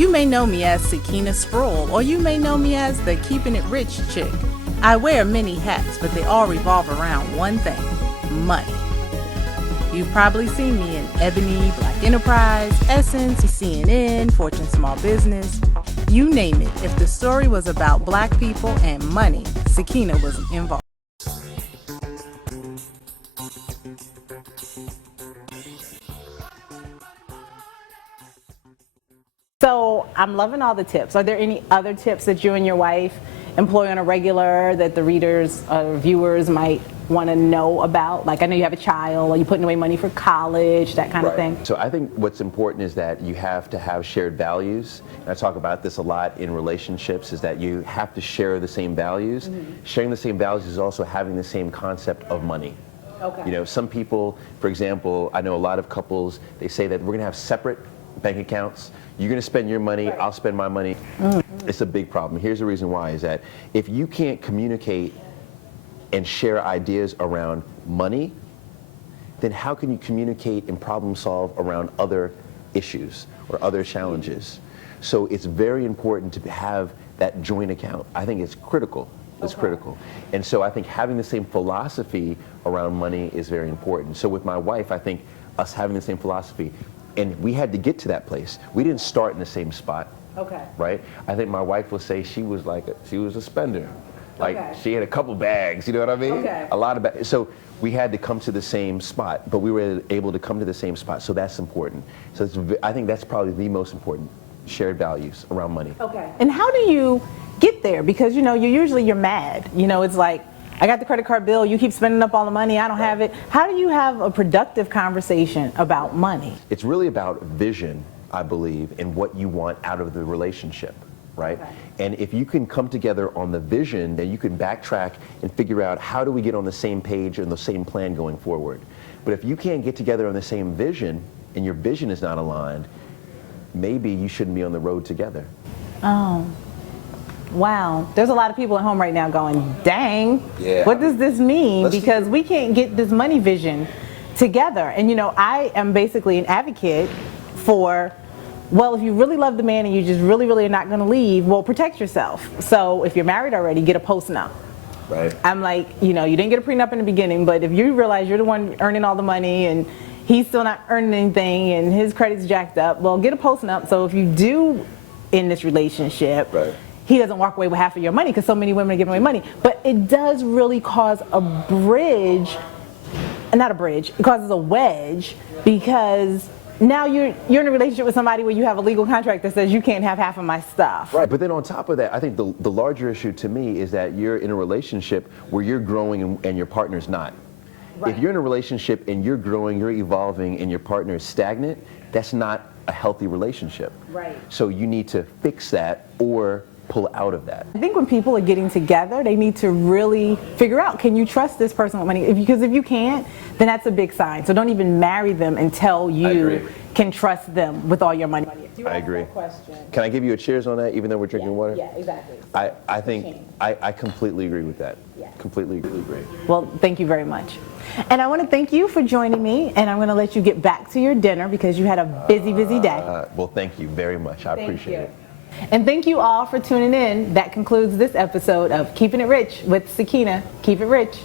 You may know me as Sakina Spruell, or you may know me as the Keeping It Rich chick. I wear many hats, but they all revolve around one thing: money. You've probably seen me in Ebony, Black Enterprise, Essence, CNN, Fortune Small Business. You name it. If the story was about Black people and money, Sakina was involved. So I'm loving all the tips. Are there any other tips that you and your wife employ on a regular that the readers or viewers might want to know about? Like, I know you have a child, or you're putting away money for college, that kind of thing. So I think what's important is that you have to have shared values. And I talk about this a lot in relationships, is that you have to share the same values. Mm-hmm. Sharing the same values is also having the same concept of money. Okay. You know, some people, for example, I know a lot of couples, they say that we're going to have separate bank accounts. You're going to spend your money, right. I'll spend my money. Mm-hmm. It's a big problem. Here's the reason why, is that if you can't communicate and share ideas around money, then how can you communicate and problem solve around other issues or other challenges? So it's very important to have that joint account. I think it's critical. It's critical. And so I think having the same philosophy around money is very important. So with my wife, I think us having the same philosophy, and we had to get to that place. We didn't start in the same spot. Okay. Right? I think my wife will say she was a spender. Like, she had a couple bags, you know what I mean? Okay. A lot of bags. So we had to come to the same spot, but we were able to come to the same spot. So that's important. So I think that's probably the most important, shared values around money. Okay. And how do you get there? Because, you know, you're mad. You know, it's like, I got the credit card bill, you keep spending up all the money, I don't have it. How do you have a productive conversation about money? It's really about vision, I believe, and what you want out of the relationship, right? Okay. And if you can come together on the vision, then you can backtrack and figure out how do we get on the same page and the same plan going forward. But if you can't get together on the same vision and your vision is not aligned, maybe you shouldn't be on the road together. Oh. Wow, there's a lot of people at home right now going, dang, yeah, what does this mean? Because we can't get this money vision together. And you know, I am basically an advocate for, well, if you really love the man and you just really, really are not gonna leave, well, protect yourself. So if you're married already, get a postnup. Right. I'm like, you know, you didn't get a prenup in the beginning, but if you realize you're the one earning all the money and he's still not earning anything and his credit's jacked up, well, get a postnup. So if you do in this relationship, right, he doesn't walk away with half of your money, because so many women are giving away money. But it does really cause a bridge, not a bridge, it causes a wedge, because now you're in a relationship with somebody where you have a legal contract that says you can't have half of my stuff. Right, but then on top of that, I think the larger issue to me is that you're in a relationship where you're growing and your partner's not. Right. If you're in a relationship and you're growing, you're evolving, and your partner is stagnant, that's not a healthy relationship. Right. So you need to fix that or pull out of that. I think when people are getting together, they need to really figure out, can you trust this person with money? Because if you can't, then that's a big sign. So don't even marry them until you can trust them with all your money. I agree. Can I give you a cheers on that, even though we're drinking water? Yeah, exactly. I think I completely agree with that. Yeah. Completely agree. Well, thank you very much. And I want to thank you for joining me, and I'm going to let you get back to your dinner because you had a busy day. Well, thank you very much. I appreciate it. And thank you all for tuning in. That concludes this episode of Keeping It Rich with Sakina. Keep it rich.